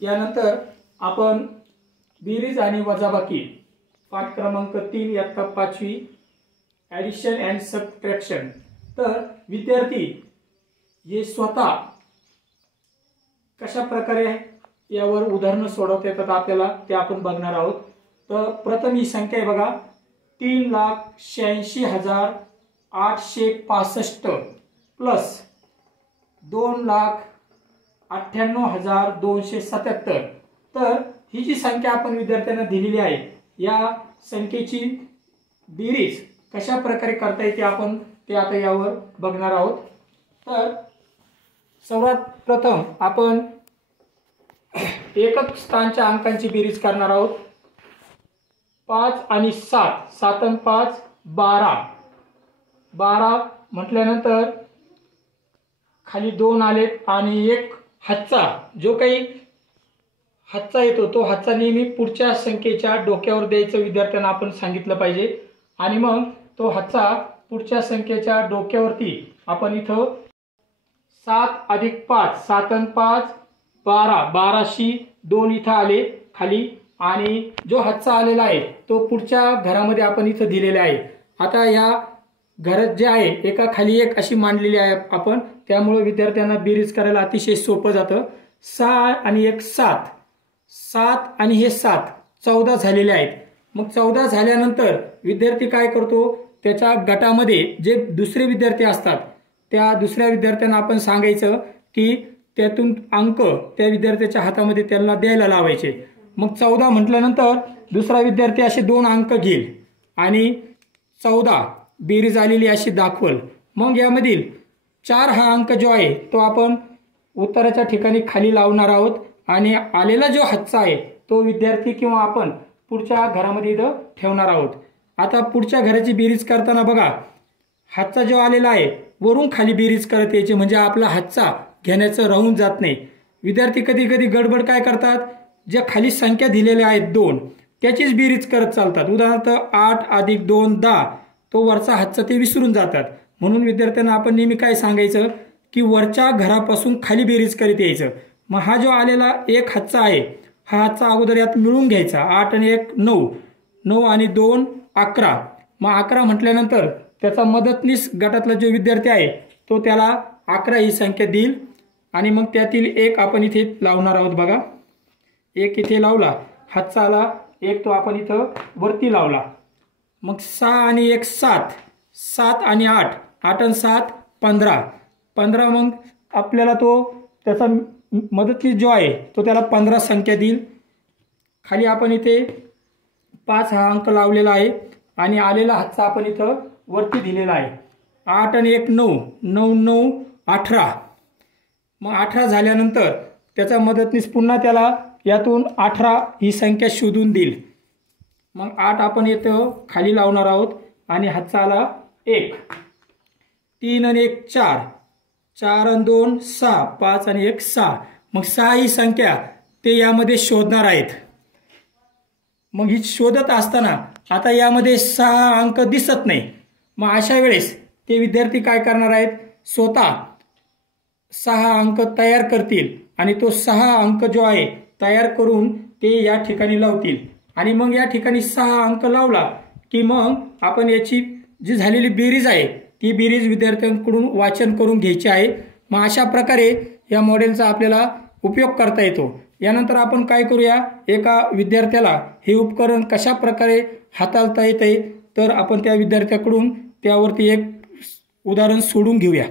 यानंतर आपण बेरीज आणि वजाबाकी पाठ क्रमांक 3 इयत्ता 5वी ॲडिशन अँड सबट्रॅक्शन। तर विद्यार्थी हे स्वतः कशा प्रकारे यावर उदाहरणं सोडवता येतात आपल्याला ते आपण बघणार आहोत। तर प्रथम ही संख्या आहे बघा, 3,86,865 प्लस 2,98,277। तर ही जी संख्या आपण विद्यार्थ्यांना दिलेली आहे या संख्येची बेरीज कशा प्रकारे करता येते आपण ते आता यावर बघणार आहोत। तर सर्वात प्रथम आपण एकक स्थानच्या अंकांची बेरीज करणार आहोत। 5 आणि 7, 7 आणि 5 12, 12 म्हटल्यानंतर खाली 2 आलेत आणि एक हातचा, जो काही हातचा येतो तो हातचा नेहमी पुढच्या संख्येच्या डोक्यावर द्यायचं विद्यार्थ्यांना आपण सांगितलं पाहिजे। आणि मग तो हातचा पुढच्या संख्येच्या डोक्यावरती आपण इथं 7 अधिक 5, 7 आणि 5 12, 12शी 2 इथं आले खाली आणि जो हातचा आलेला आहे तो पुढच्या घरामध्ये आपण इथं दिलेला आहे। आता या घरात जे आहे एका खाली एक अशी मांडलेली आहे आपण, त्यामुळे विद्यार्थ्यांना बेरीज करायला अतिशय सोपं जातं। 6 आणि 1 7, 7 आणि हे 7 14 झालेले आहेत। मग 14 झाल्यानंतर विद्यार्थी काय करतो, त्याच्या गटामध्ये जे दुसरे विद्यार्थी असतात त्या दुसऱ्या विद्यार्थ्यांना आपण सांगायचं की त्यातून अंक त्या विद्यार्थ्याच्या हातामध्ये त्यांना द्यायला लावायचे। मग 14 म्हटल्यानंतर दुसरा विद्यार्थी असे 2 अंक घेईल आणि 14 बेरीज आलेली अशी दाखवल। मग यामधील 4 हा अंक जो आहे तो आपण उत्तराच्या ठिकाणी खाली लावणार आहोत आणि आलेला जो हातचा आहे तो विद्यार्थी किंवा आपण पुढच्या घरामध्ये इथं ठेवणार आहोत। आता पुढच्या घराची बेरीज करताना बघा, हातचा जो आलेला आहे वरून खाली बेरीज करत यायची, म्हणजे आपला हातचा घेण्याचं राहून जात नाही। विद्यार्थी कधी कधी गडबड काय करतात, ज्या खाली संख्या दिलेल्या आहेत 2 त्याचीच बेरीज करत चालतात। उदाहरणार्थ 8 अधिक 2 10, तो वरचा हातचा ते विसरून जातात। म्हणून विद्यार्थ्यांना आपण नेहमी काय सांगायचं की वरच्या घरापासून खाली बेरीज करीत यायचं। मग हा जो आलेला एक हातचा आहे हा हातचा अगोदर यात मिळून घ्यायचा। 8 आणि 1 9, 9 आणि 2 11। मग 11 म्हटल्यानंतर त्याचा मदतनीस गटातला जो विद्यार्थी आहे तो त्याला 11 ही संख्या देईल आणि मग त्यातील एक आपण इथे लावणार आहोत। बघा, एक इथे लावला, हातचा आला एक, तो आपण इथं वरती लावला। मग 6 आणि 1 7, 7 आणि 8, 8 आणि 7 15, 15। मग आपल्याला तो त्याचा मदतनीस जो आहे तो त्याला 15 संख्या देईल। खाली आपण इथे 5 हा अंक लावलेला आहे आणि आलेला हातचा आपण इथं वरती दिलेला आहे। 8 आणि 1 9, 9 9 18। मग 18 झाल्यानंतर त्याचा मदतनीस पुन्हा त्याला यातून 18 ही संख्या शोधून देईल। मग 8 आपण इथं खाली लावणार आहोत आणि हातचा आला 1। 3 आणि 1 4, 4 आणि 2 6, 5 आणि 1 6। मग 6 ही संख्या ते यामध्ये शोधणार आहेत। मग ही शोधत असताना आता यामध्ये 6 अंक दिसत नाही। मग अशा वेळेस ते विद्यार्थी काय करणार आहेत, स्वतः 6 अंक तयार करतील आणि तो 6 अंक जो आहे तयार करून ते या ठिकाणी लावतील आणि मग या ठिकाणी 6 अंक लावला की मग आपण याची जी झालेली बेरीज आहे ती बेरीज विद्यार्थ्यांकडून वाचन करून घ्यायची आहे। मग अशा प्रकारे या मॉडेलचा आपल्याला उपयोग करता येतो। यानंतर आपण काय करूया, एका विद्यार्थ्याला हे उपकरण कशा प्रकारे हाताळता येते तर आपण त्या विद्यार्थ्याकडून त्यावरती एक उदाहरण सोडून घेऊया।